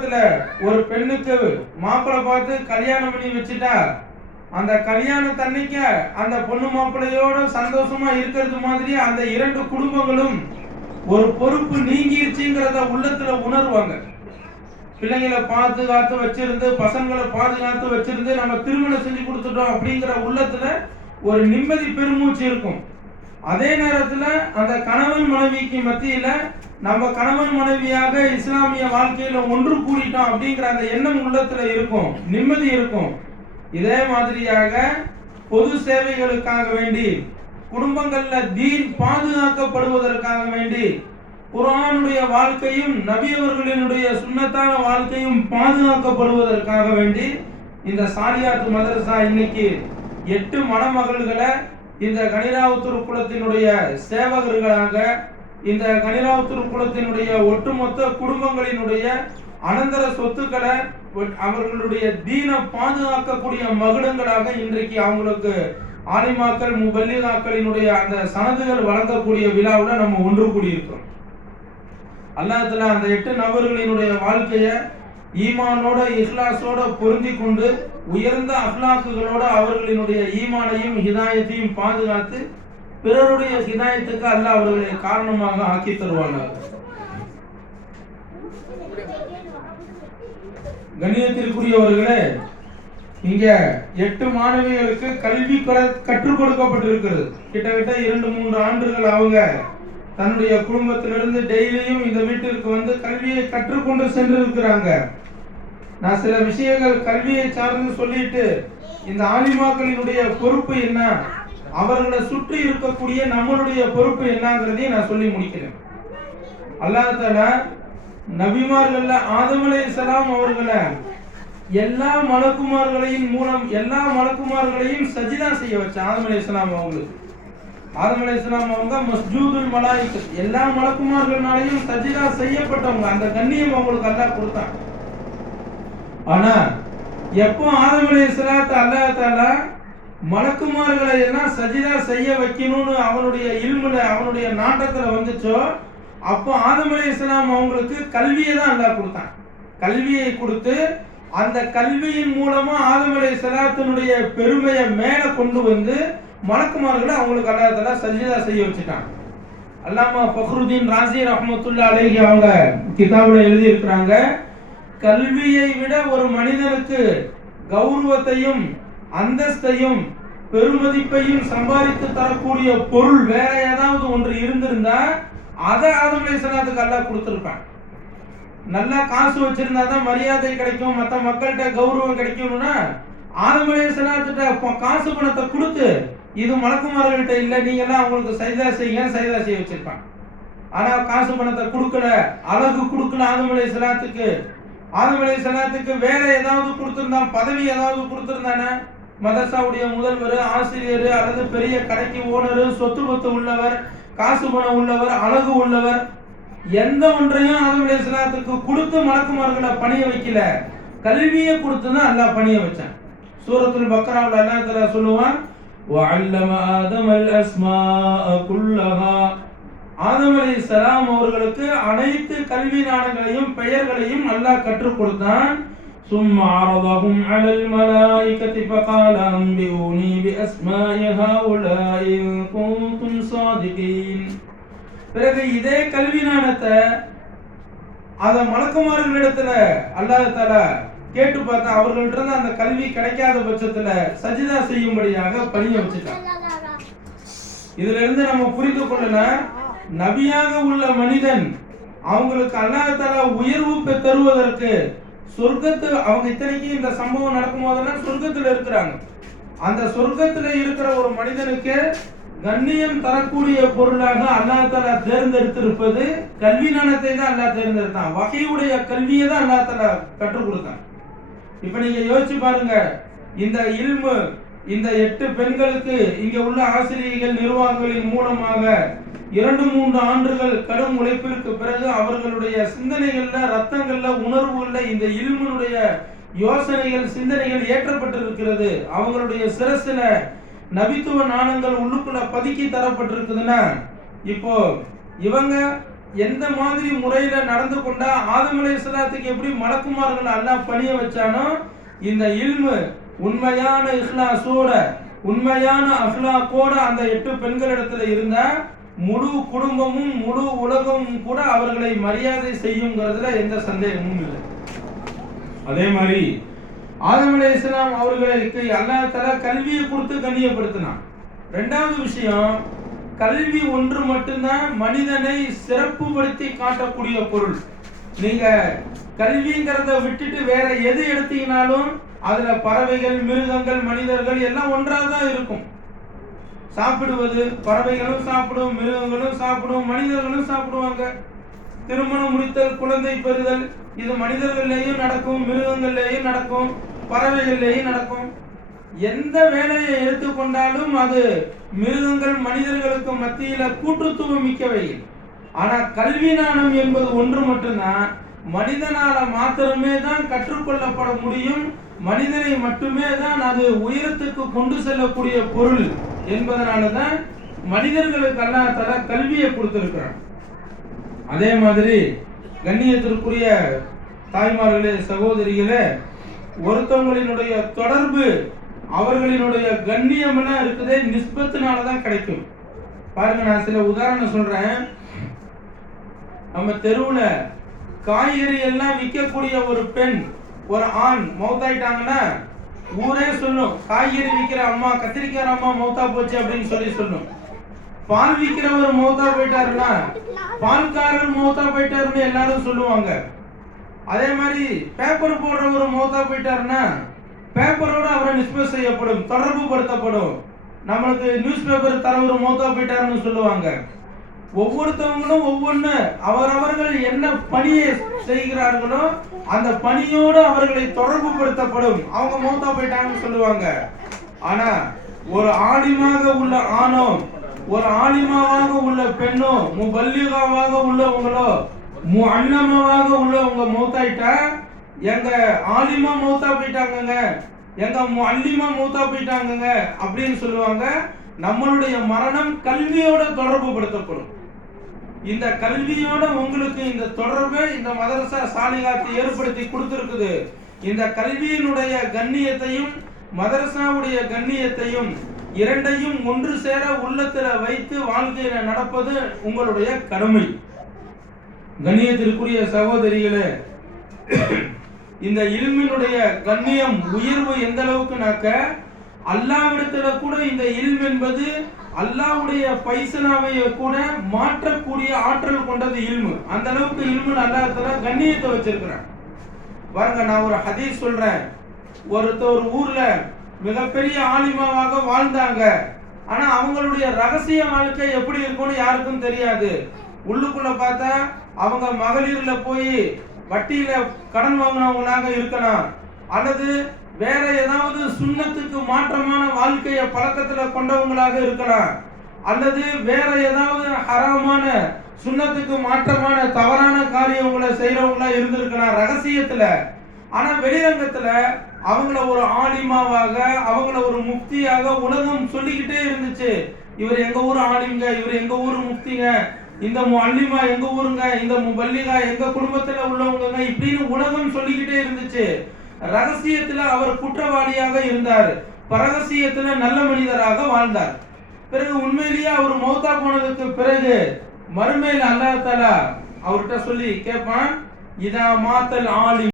குடும்பத்துல ஒரு பெண்ணுக்கு மாப்பிள்ளை பார்த்து கல்யாணம் பண்ணி வச்சுட்டா அந்த கல்யாணத்தன்னைக்கு அந்த பொண்ணு மாப்பிள்ளையோட சந்தோஷமா இருக்கிறது மாதிரி அந்த இரண்டு குடும்பங்களும் ஒரு பொறுப்பு நீங்கிருச்சுங்கிறத உள்ளத்துல உணர்வாங்க. பிள்ளைங்களை பாதுகாத்து வச்சிருந்து பசங்களை பாதுகாத்து வச்சிருந்து நம்ம திருமணம் செஞ்சு கொடுத்துட்டோம் அப்படிங்கிற உள்ளத்துல ஒரு நிம்மதி பெருமூச்சு இருக்கும். அதே நேரத்தில் அந்த கணவன் மனைவிக்கு மத்தியில் நம்ம கணவன் மனைவியாக இஸ்லாமிய வாழ்க்கையில ஒன்று கூடிட்டோம் அப்படிங்கிற அந்த எண்ணம் உள்ளத்துல இருக்கும் நிம்மதி இருக்கும். இதே மாதிரியாக பொது சேவைகளுக்காக வேண்டி குடும்பங்களில் தீன் பாதுகாக்கப்படுவதற்காக வேண்டி குரானுடைய வாழ்க்கையும் நபியவர்களினுடைய சுண்ணத்தான வாழ்க்கையும் பாதுகாக்கப்படுவதற்காக வேண்டி இந்த சாலியாத் மதரசா இன்னைக்கு எட்டு மணமகள்களை இந்த கனிராவுத்தூர் குலத்தினுடைய சேவகர்களாக இந்த கனிராவுத்தூர் குலத்தினுடைய ஒட்டுமொத்த குடும்பங்களினுடைய அனந்தர சொத்துக்களை அவர்களுடைய தீன பாதுகாக்கக்கூடிய மகுடங்களாக இன்றைக்கு அவங்களுக்கு ஆலிமாக்கள் முபல்லிகாக்களினுடைய அந்த சனதுகள் வழங்கக்கூடிய விழாவில் நம்ம ஒன்று கூடியிருக்கிறோம். அல்லாத்துல அந்த எட்டு நபர்களினுடைய வாழ்க்கையை ஈமானோட இஹ்லாஸோட பொருந்தி கொண்டு உயர்ந்த அஹ்லாக்குகளோட அவர்களினுடைய ஈமானையும் ஹிதாயத்தையும் பாதுகாத்து பிறருடைய ஹிதாயத்துக்கு அல்லாஹ் அவர்களை காரணமாக ஆக்கி தருவாங்க கணிதத்திற்குரியவர்களே இங்க எட்டு மாணவிகளுக்கு கல்வி கற்றுக் கொடுக்கப்பட்டிருக்கிறது. கிட்டத்தட்ட இரண்டு மூன்று ஆண்டுகள் அவங்க தன்னுடைய குடும்பத்திலிருந்து டெய்லியும் இந்த வீட்டிற்கு வந்து கல்வியை கற்றுக்கொண்டு சென்று இருக்கிறாங்க நான் சில விஷயங்கள் கல்வியை சார்ந்து சொல்லிட்டு இந்த ஆலிமாக்களினுடைய பொறுப்பு என்ன? அவர்களை சுற்றி இருக்கக்கூடிய நம்மளுடைய பொறுப்பு என்னங்கிறதையும் நான் சொல்லி முடிக்கிறேன். அல்லாஹ் நபிமார்கள் நபிமார்கள்ல சலாம் அவர்களை எல்லா மலக்குமார்களையும் மூலம் எல்லா மலக்குமார்களையும் சஜிதா செய்ய வச்ச ஆதமலை சலாம் அவங்களுக்கு. ஆதம் அலைஹிஸ்ஸலாம் அவங்க மஸ்ஜூதுல் மலாய்க்கு எல்லா மலக்குமார்கள்னாலையும் சஜிதா செய்யப்பட்டவங்க. அந்த கண்ணியம் அவங்களுக்கு அல்லா கொடுத்தாங்க ஆனா எப்போ ஆதம் அலைஹிஸ்ஸலாத்து அல்லாஹ் தஆலா மலக்குமார்களை எல்லாம் சஜிதா செய்ய வைக்கணும்னு அவனுடைய இல்முல அவனுடைய நாட்டத்துல வந்துச்சோ அப்போ ஆதம் அலைஹிஸ்ஸலாம் அவங்களுக்கு கல்வியை தான் அல்லா கொடுத்தான். கல்வியை கொடுத்து அந்த கல்வியின் மூலமா ஆதம் அலைஹிஸ்ஸலாத்தினுடைய பெருமையை மேலே கொண்டு வந்து மணக்குமார்களை அவங்களுக்கு அல்லாஹ் தஆலா சஜிதா செய்ய வச்சுட்டான். அல்லாமா ஃபக்ருதீன் ராசி ரஹமத்துல்லா அலைஹி அவங்க கிதாபில் எழுதியிருக்கிறாங்க கல்வியை விட ஒரு மனிதனுக்கு கௌரவத்தையும் அந்தஸ்தையும் பெருமதிப்பையும் சம்பாதித்து தரக்கூடிய பொருள் வேற ஏதாவது ஒன்று இருந்திருந்தா அதை ஆதம் அலைஹிஸ்ஸலாத்துக்கு அல்லாஹ் கொடுத்திருப்பான். நல்லா காசு வச்சிருந்தா தான் மரியாதை கிடைக்கும் மற்ற மக்கள்கிட்ட கௌரவம் கிடைக்கும்னா ஆதம் அலைஹிஸ்ஸலாத்துட்ட காசு பணத்தை கொடுத்து இது மலக்குமார்கள்ட்ட இல்லை நீங்கள்லாம் அவங்களுக்கு சைதா செய்யுங்க சைதா செய்ய வச்சிருப்பாங்க? ஆனால் காசு பணத்தை கொடுக்கல அழகு கொடுக்கல ஆதமலை அலைஹிஸ்ஸலாத்துக்கு ஆதமலை அலைஹிஸ்ஸலாத்துக்கு வேற ஏதாவது கொடுத்துருந்தான் பதவி ஏதாவது கொடுத்துருந்தானே? மதரசாவுடைய முதல்வர் ஆசிரியர் அல்லது பெரிய கடைக்கு ஓனர் சொத்து பத்து உள்ளவர் காசு பணம் உள்ளவர் அழகு உள்ளவர் எந்த ஒன்றையும் ஆதமலை அலைஹிஸ்ஸலாத்துக்கு கொடுத்து மலக்குமார்களை பணிய வைக்கல. கல்வியை கொடுத்து தான் அல்லாஹ் பணிய வச்சான். சூரத்தில் பக்ராவில் அல்லாஹ் சொல்லுவான் وعلم آدم الأسماء كلها ஆதம் அலைஹிஸ்ஸலாம் அவர்களுக்கு அனைத்து கல்வி ஞானங்களையும் பெயர்களையும் அல்லாஹ் கற்றுக் கொடுத்தான் ثم عرضهم على الملائكة فقال أنبئوني بأسماء هؤلاء إن كنتم صادقين பிறகு இதே கல்வி ஞானத்தை அத மலக்குமார்களிடத்துல அல்லாஹ் தஆலா கேட்டு பார்த்தா அவர்கள்ட்ட இருந்து அந்த கல்வி கிடைக்காத பட்சத்துல சஜிதா செய்யும்படியாக பணிய வச்சுட்டான் இதுல இருந்து நம்ம புரிந்து கொள்ளலாம் நபியாக உள்ள மனிதன் அவங்களுக்கு அல்லாஹால உயர்வு பெ- தருவதற்கு சொர்க்கத்து அவங்க இத்தனைக்கு இந்த சம்பவம் நடக்கும் போதெல்லாம் சொர்க்கத்துல இருக்கிறாங்க. அந்த சொர்க்கத்துல இருக்கிற ஒரு மனிதனுக்கு கண்ணியம் தரக்கூடிய பொருளாக அல்லாஹ் தஆலா தேர்ந்தெடுத்திருப்பது கல்வி நலத்தை தான் அல்லாஹ் தேர்ந்தெடுத்தான். வகையுடைய கல்வியை தான் அல்லாஹ் கற்றுக் கொடுத்தான். இப்ப நீங்க யோசிச்சு பாருங்க. இந்த இல்மு இந்த எட்டு பெண்களுக்கு இங்க உள்ள ஆசிரியர்கள் நிர்வாகங்களின் மூலமாக இரண்டு மூன்று ஆண்டுகள் கடும் உழைப்பிற்கு பிறகு அவர்களுடைய சிந்தனைகள்ல ரத்தங்கள்ல உணர்வுகள்ல இந்த இல்முனுடைய யோசனைகள் சிந்தனைகள் ஏற்றப்பட்டிருக்கிறது. அவங்களுடைய சிரசில நபித்துவ நாணங்கள் உள்ளுக்குள்ள பதுக்கி தரப்பட்டிருக்குதுன்னா இப்போ இவங்க எந்த மாதிரி முறையில நடந்து கொண்டா ஆதமலை அலைஹிஸ்ஸலாத்துக்கு எப்படி மலக்குமார்கள் அல்லாஹ் பணிய வச்சானோ இந்த இல்மு உண்மையான இஹ்லாஸோட உண்மையான அஹ்லாக்கோட அந்த எட்டு பெண்களிடத்துல இருந்த முழு குடும்பமும் முழு உலகமும் கூட அவர்களை மரியாதை செய்யுங்கிறதுல எந்த சந்தேகமும் இல்லை. அதே மாதிரி ஆதம் இஸ்லாம் அவர்களுக்கு அல்லா தஆலா கல்வியை கொடுத்து கண்ணியப்படுத்தினான். ரெண்டாவது விஷயம் கல்வி ஒன்று மட்டும்தான் மனிதனை சிறப்புப்படுத்தி காட்டக்கூடிய பொருள். நீங்க கல்விங்கிறத விட்டுட்டு வேற எது எடுத்தீங்கனாலும் அதுல பறவைகள் மிருகங்கள் மனிதர்கள் எல்லாம் ஒன்றாக தான் இருக்கும். சாப்பிடுவது பறவைகளும் சாப்பிடும் மிருகங்களும் சாப்பிடும் மனிதர்களும் சாப்பிடுவாங்க. திருமணம் முடித்தல் குழந்தை பெறுதல் இது மனிதர்கள்லேயும் நடக்கும் மிருகங்கள்லேயும் நடக்கும் பறவைகள்லேயும் நடக்கும். எந்த வேலையை எடுத்துக்கொண்டாலும் அது மிருகங்கள் மனிதர்களுக்கு மத்தியில கூட்டுத்துவம் மிக்கவை. ஆனா கல்வி ஞானம் என்பது ஒன்று மட்டும்தான் மனிதனால மாத்திரமே தான் கற்றுக்கொள்ளப்பட முடியும் மனிதனை மட்டுமே தான் அது உயரத்துக்கு கொண்டு செல்லக்கூடிய பொருள் என்பதனால தான் மனிதர்களுக்கு அல்லாத கல்வியை கொடுத்துருக்கிறான். அதே மாதிரி கண்ணியத்திற்குரிய தாய்மார்களே சகோதரிகளே ஒருத்தவங்களினுடைய தொடர்பு அவர்களினுடைய கண்ணியம் எல்லாம் இருக்குது நிஸ்பத்தினால தான் கிடைக்கும். பாருங்க நான் சில உதாரணம் சொல்றேன். நம்ம தெருவுல காய்கறி எல்லாம் விற்கக்கூடிய ஒரு பெண் ஒரு ஆண் மௌத்தாயிட்டாங்கன்னா ஊரே சொல்லும் காய்கறி விற்கிற அம்மா கத்திரிக்காய் அம்மா மௌத்தா போச்சு அப்படின்னு சொல்லி சொல்லும். பால் விற்கிறவர் மௌத்தா போயிட்டாருன்னா பால்காரர் மௌத்தா போயிட்டாருன்னு எல்லாரும் சொல்லுவாங்க. அதே மாதிரி பேப்பர் போடுறவர் மௌத்தா போயிட்டாருன்னா பேப்பரோட அவரை நிஸ்பஸ் செய்யப்படும் தொடர்பு படுத்தப்படும் நம்மளுக்கு நியூஸ் பேப்பர் தலைவர் மூத்தா போயிட்டாருன்னு சொல்லுவாங்க. ஒவ்வொருத்தவங்களும் ஒவ்வொன்று அவரவர்கள் என்ன பணியை செய்கிறார்களோ அந்த பணியோடு அவர்களை தொடர்பு படுத்தப்படும் அவங்க மூத்தா போயிட்டாங்கன்னு சொல்லுவாங்க. ஆனா ஒரு ஆணிமாக உள்ள ஆணோ ஒரு ஆணிமாவாக உள்ள பெண்ணோ முபல்லிகாவாக உள்ளவங்களோ மு அன்னமாவாக உள்ளவங்க மூத்தாயிட்டா எங்க ஆலிமா மௌத்தா போயிட்டாங்கங்க. எங்க அல்லிமா மௌத்தா போயிட்டாங்கங்க அப்படின்னு சொல்லுவாங்க. நம்மளுடைய மரணம் கல்வியோட தொடர்பு படுத்தப்படும் இந்த கல்வியோட உங்களுக்கு இந்த தொடர்பை இந்த மதரசா சாலிகாத்தை ஏற்படுத்தி கொடுத்துருக்குது. இந்த கல்வியினுடைய கண்ணியத்தையும் மதரசாவுடைய கண்ணியத்தையும் இரண்டையும் ஒன்று சேர உள்ளத்துல வைத்து வாழ்க்கையில நடப்பது உங்களுடைய கடமை. கண்ணியத்திற்குரிய சகோதரிகளே இந்த இல்மினுடைய கண்ணியம் உயர்வு எந்த அளவுக்குனாக்க அல்லாவிடத்துல கூட இந்த இல்ம் என்பது அல்லாவுடைய பைசனாவைய கூட மாற்றக்கூடிய ஆற்றல் கொண்டது இல்மு. அந்த அளவுக்கு இல்மு அல்லாத்துல கண்ணியத்தை வச்சிருக்கிறேன். பாருங்க நான் ஒரு ஹதீஸ் சொல்றேன். ஒருத்தர் ஒரு ஊர்ல மிகப்பெரிய ஆலிமாவாக வாழ்ந்தாங்க. ஆனா அவங்களுடைய ரகசிய வாழ்க்கை எப்படி இருக்கும்னு யாருக்கும் தெரியாது. உள்ளுக்குள்ள பார்த்தா அவங்க மகளிர்ல போய் வட்டியில கடன் வாங்கினவங்களாக இருக்கலாம் அல்லது வேற ஏதாவது சுண்ணத்துக்கு மாற்றமான வாழ்க்கையை பழக்கத்துல கொண்டவங்களாக இருக்கலாம் அல்லது வேற ஏதாவது ஹராமான சுண்ணத்துக்கு மாற்றமான தவறான காரியங்களை செய்யறவங்களா இருந்திருக்கலாம் ரகசியத்துல. ஆனா வெளிரங்கத்துல அவங்கள ஒரு ஆலிமாவாக அவங்கள ஒரு முக்தியாக உலகம் சொல்லிக்கிட்டே இருந்துச்சு. இவர் எங்க ஊர் ஆலிம்ங்க இவர் எங்க ஊர் முக்திங்க இந்த அல்லிமா எங்க ஊருங்க இந்த முபல்லிகா எங்க குடும்பத்துல உள்ளவங்க இப்படின்னு உலகம் சொல்லிக்கிட்டே இருந்துச்சு. ரகசியத்துல அவர் குற்றவாளியாக இருந்தார். பரகசியத்துல நல்ல மனிதராக வாழ்ந்தார். பிறகு உண்மையிலேயே அவர் மௌத்தா போனதுக்கு பிறகு மறுமையில் அல்லாஹ் தாலா அவர்கிட்ட சொல்லி கேட்பான் இதா மாத்தல் ஆலி